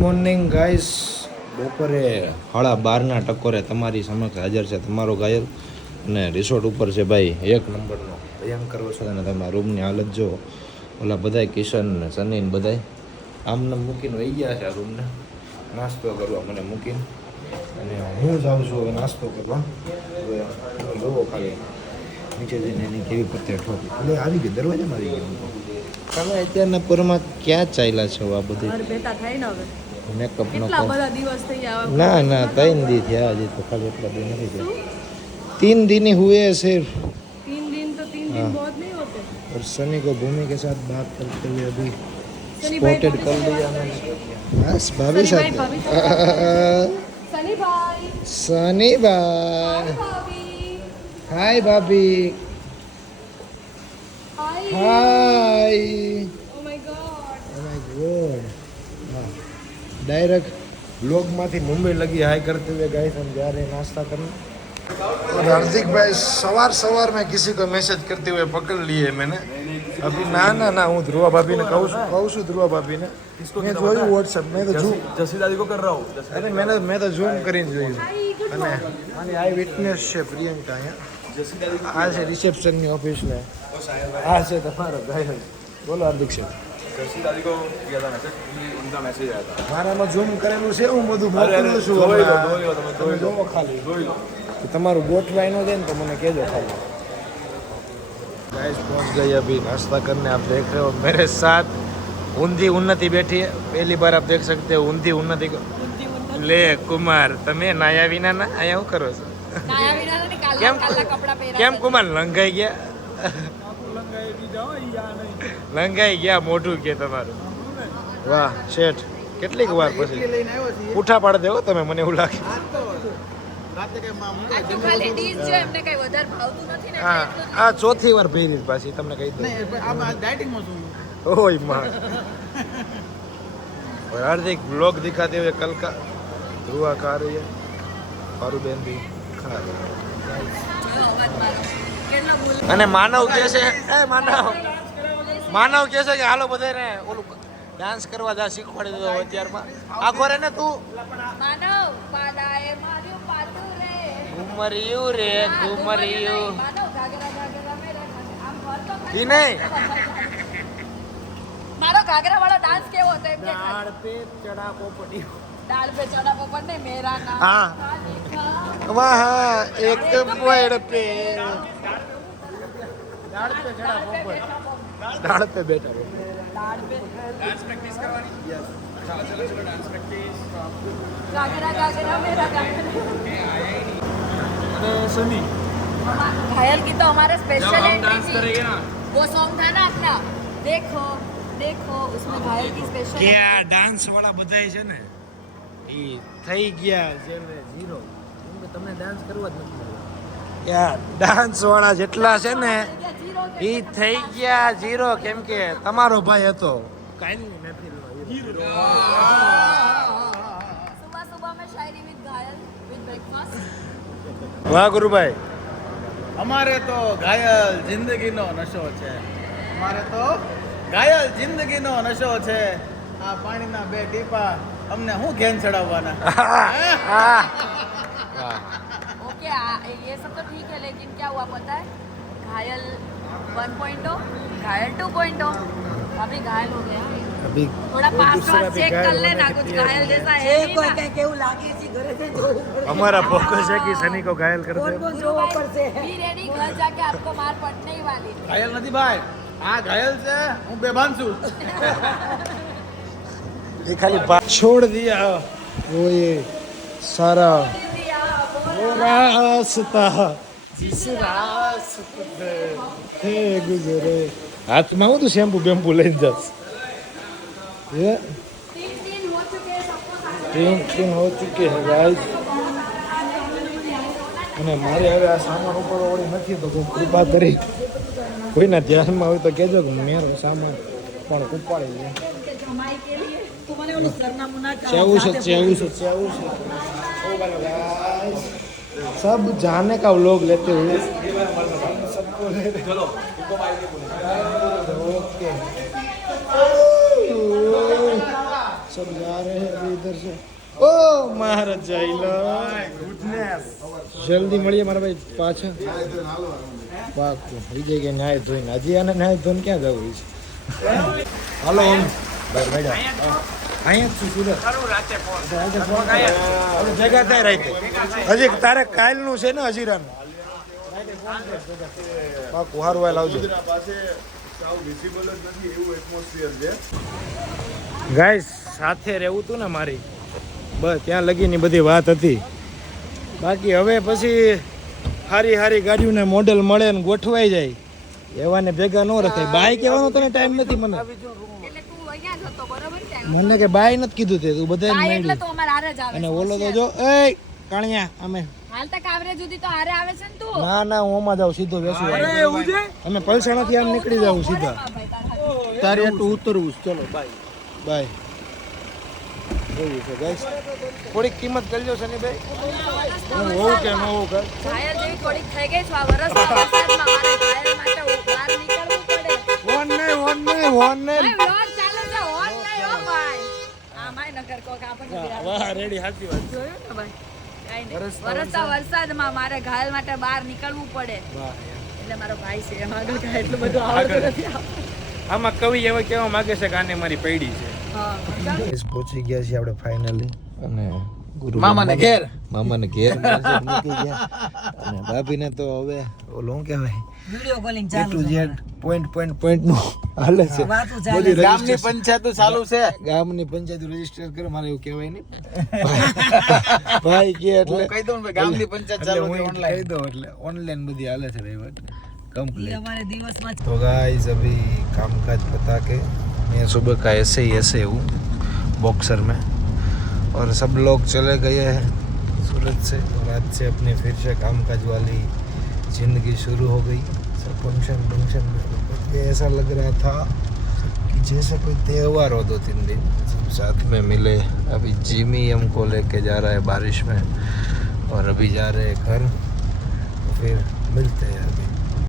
Morning guys. બપોરે 12:30 ટકોરે તમારી સમક્ષ હાજર છે તમારો ઘાયલ અને રિસોર્ટ ઉપર છે ભાઈ એક નંબરનો ભયંકર વરસાદ અને તમારા રૂમની હાલત જો. ઓલા બધાય કિશન ને સની ને બધાય આમને મૂકીને વહી ગયા છે આ રૂમને નાસ્તો કરવા મને મૂકીને, અને હું જાઉં છું હવે નાસ્તો કરવા. હવે જોવો ખાલી નીચે જઈને એની કેવી પત્તે ઠોકી એટલે આવી ગઈ દરવાજામાં આવી ગયો. તમે અત્યારના પૂરમાં ક્યાં ચાલ્યા છો આ બધી મેકઅપ નો ના ના 3 દી થયા હજી તો ખાલી એટલા દી નથી થયા 3 दिन ही हुए हैं सिर्फ 3 दिन तो 3 दिन बहुत नहीं होते। और सनी को भूमि के साथ बात करते हुए अभी स्पॉटेड कर लिया मैंने बस भाभी साथ सनी भाई सनी भाई हाय भाभी हाय ओ माय गॉड डायरेक्ट लोग माथी मुंबई लगी हाई करते हुए गाइस हम जा रहे हैं नाश्ता करने. और हार्दिक भाई सवार में किसी को मैसेज करते हुए पकड़ लिए मैंने अभी. ना હું ધ્રુવા ભાભીને કહું છું ધ્રુવા ભાભીને મેં જોયું વોટ્સએપ મેં તો जसी दादी को कर रहा हूँ. અરે મેં તો ઝૂમ કરીને જોયું. અને આની આઈ વિટનેસ છે પ્રિયંકા અહીંયા. આ છે રિસેપ્શનની ઓફિસ ને આ છે તમારો ઘાયલ. બોલો હાર્દિક છે. जसी दादी को किया था मैसेज, उनका मैसेज आया था. મારામાં ઝૂમ કરેલું છે હું બધું મોકલું છું. તમે જોવો ખાલી જોઈ લો. તમારું ગોઠવાઈ નો દે ને તો મને કહેજો ખાલી. गाइस पहुंच गए अभी नाश्ता करने. आप देख रहे हो मेरे साथ ऊंधी उन्नति बैठी है. पहली बार आप देख सकते हो ऊंधी उन्नति को. ले कुमार તમે નાયા વિના ના અહીંયા શું કરો છો? नाया विना ने काला काला कपड़ा पहरा કેમ કુમાર લંઘાઈ ગયા? લંઘાઈ ગયા મોઢું કે તમારું. વાહ શેઠ કેટલીક વાર પછી ઉઠા પાડ દેવો તમે મને એવું લાગે. આ તો ખાલી ડીશ છે એમને કઈ વધારે ભાવતું નથી ને. હા આ ચોથી વાર પહેરી પાછી તમને કહી દઉં. આમાં ડાયટિંગ માં છું. ओए माँ और हार्दिक ब्लॉग दिखाते हुए कल का ध्रुवा खा रही है. पारू बहन भी खा रही है. અને માનવ કહે છે માનવ કહે છે કે હાલો બધાને ઓલું ડાન્સ કરવા જા શીખવાડી દીધો અત્યારમાં. આખો રે ને તું માનવ પાડાએ માર્યું પાટું રે ઘુમરિયું રે ઘુમરિયું માનવ ઘાઘરા ઘાઘરા મેરા આમ વર્તો ઈ નહીં મારો ઘાઘરા વાળો ડાન્સ કેવો હતો એમ કે દાળ પે ચડા પોપડી. દાળ પે ચડા પોપટ ને મેરા નામ હા ખાલી વહાં એક પેડ પે દાળ પે ચડા પોપડી. દાળ પે બેઠા દાળ પે डांस प्रैक्टिस करवानी. चलो चलो चलो डांस प्रैक्टिस. घाघरा घाघरा मेरा घाघरा. अरे सनी घायल की तो हमारे जब स्पेशल हम डांस करेंगे ना वो सॉन्ग था ना अपना देखो देखो उसमें घायल की स्पेशल કે આ ડાન્સ વાળા બધાય છે ને એ થઈ ગયા છે ને ઝીરો. કેમ કે તમને ડાન્સ કરવા જ નથી મળ્યો. કે આ ડાન્સ વાળા જેટલા છે ને એ થઈ ગયા ઝીરો. કેમ કે તમારો ભાઈ હતો કાલની મહેફિલનો હીરો. सुबह सुबह में शायरी विद घायल विद ब्रेकफास्ट. વાહ ગુરુભાઈ. અમારે તો ઘાયલ જિંદગીનો નશો છે. અમારે તો ઘાયલ જિંદગીનો નશો છે. આ પાણીના 2 ટીપા અમને હું ઘેન ચડાવવાના. ओके ये सब तो ठीक है लेकिन क्या हुआ पता है घायल 1.0 घायल 2.0 अभी घायल हो गया અભી थोड़ा पास पास चेक कर लेना कुछ घायल जैसा है नहीं કોઈ ना કઈ કેવું લાગે છે ઘરે થી જોવું પડે. અમારા ફોકસ છે કે સની કો ઘાયલ કર દે. કોણ જોવા પડશે. बी रेडी घर जाके आपको मार पड़ने ही वाली है ઘાયલ નથી ભાઈ, આ ઘાયલ છે. હું બેભાન છું. ये खाली छोड़ दिया वो ये सारा वो रास्ता जिस रास्ते पे थे गुजरे. हाथમાં હું તો શેમ્પુ બેમ્પુ લઈને જાસ. ये 3 हो चुके हैं सबको साथ 3 हो चुके हैं गाइस. અને મારે હવે આ સામાન ઉપર ઓળી નથી તો કોઈ કૃપા કરી કોઈના ધ્યાનમાં હોય તો કહેજો કે મેરો સામાન પણ ઉપાડી લે. जमाई के लिए મને ઓલું સરનામું ના કહો. चेवू से सब जाने का लोग लेते हुए सबको चलो ओके सब जा रहे हैं अभी इधर से ओ महाराज जाइलो जल्दी મળીએ મારા ભાઈ પાછા પાકું વિજય કે ન્યાય ધોઈને હજી આને ન્યાય ધોઈને ક્યાં જવું છે હાલો ઓમ ભાઈ મેડમ અહીંયા છું સુરત આપણે ભેગા થાય રાતે હજી તારે કાલનું છે ને હજીરાનું પાકું હારું વાય લાવજો ગાઈસ સાથે રહેવું તું ને મારી બસ ત્યાં લગીની બધી વાત હતી બાકી હવે પછી હારી હારી ગાડીઓને મોડેલ મળે ને ગોઠવાઈ જાય એવાને ભેગા ન રખાય બાય કહેવાનો તને ટાઈમ નથી મને એટલે તું અહીંયા જ હતો બરોબર છે મને કે બાય નથી કીધું તે તું બધા બાય એટલે તો અમારે હારે જ આવે અને છે. ઓલો તો જો એ કાણિયા અમે હાલ તક આવરેજ સુધી તો હારે આવે છે ને તું ના ના હું ઓમાં જાઉં સીધો બેસું અમે પલસાણાથી આમ નીકળી જાઉં સીધા તારે એટલું ઉતરવું છે. ચલો બાય. બાય એવું છે ગાઈસ થોડીક કિંમત કરજો શનિભાઈ હું હોઉં કે ન હોઉં કર ઘાયલ જેવી થોડીક થઈ ગઈ છે આ વરસના વરસાદમાં મારે ઘાયલ માટે બહાર નીકળવું પડે વોન નહીં ભાઈ વ્લોગ ચાલે છે ઓન નહીં હો ભાઈ આ માય નગર કોક આપણને બિરાડ વાહ રેડી સાચી વાત જોયું ને ભાઈ કાઈ નહીં વરસતા વરસાદમાં મારે ઘાયલ માટે બહાર નીકળવું પડે વાહ એટલે મારો ભાઈ છે એમાં આગળ કાંઈ એટલું બધું આવડતું નથી આમાં કવિ એવા કહેવા માંગે છે કે આને મારી પૈડી છે હા પહોંચી ગયા છીએ આપણે ફાઇનલી અને ગુરુ મામાને ઘેર. મામાને ઘેર મૂકી ગયા અને ભાભીને તો હવે ઓલું શું કહેવાય વિડિયો કોલિંગ A ચાલુ to છે. Z point નું હાલે છે વાતું ચાલે. બધી ગામની registration- પંચાયત ચાલુ છે. ગામની પંચાયત રજીસ્ટર કરે મારે એવું કહેવાય નહીં ભાઈ કે એટલે હું કહી દઉં ને ભાઈ, ગામની પંચાયત ચાલુ એટલે છે હું online. કહી દઉં એટલે ઓનલાઈન બધી હાલે છે રવિવાર ये कंप्लीट हमारे दिवस में तो गाइस अभी कामकाज बता के मैं सुबह का ऐसे हूँ बॉक्सर में और सब लोग चले गए हैं सूरत से और आज से अपने फिर से कामकाज वाली ज़िंदगी शुरू हो गई सब फंक्शन में ये ऐसा लग रहा था कि जैसे कोई त्यौहार हो 2-3 दिन सब साथ में मिले अभी जिमी हमको लेके जा रहा है बारिश में और अभी जा रहे हैं घर तो फिर मिलते हैं अभी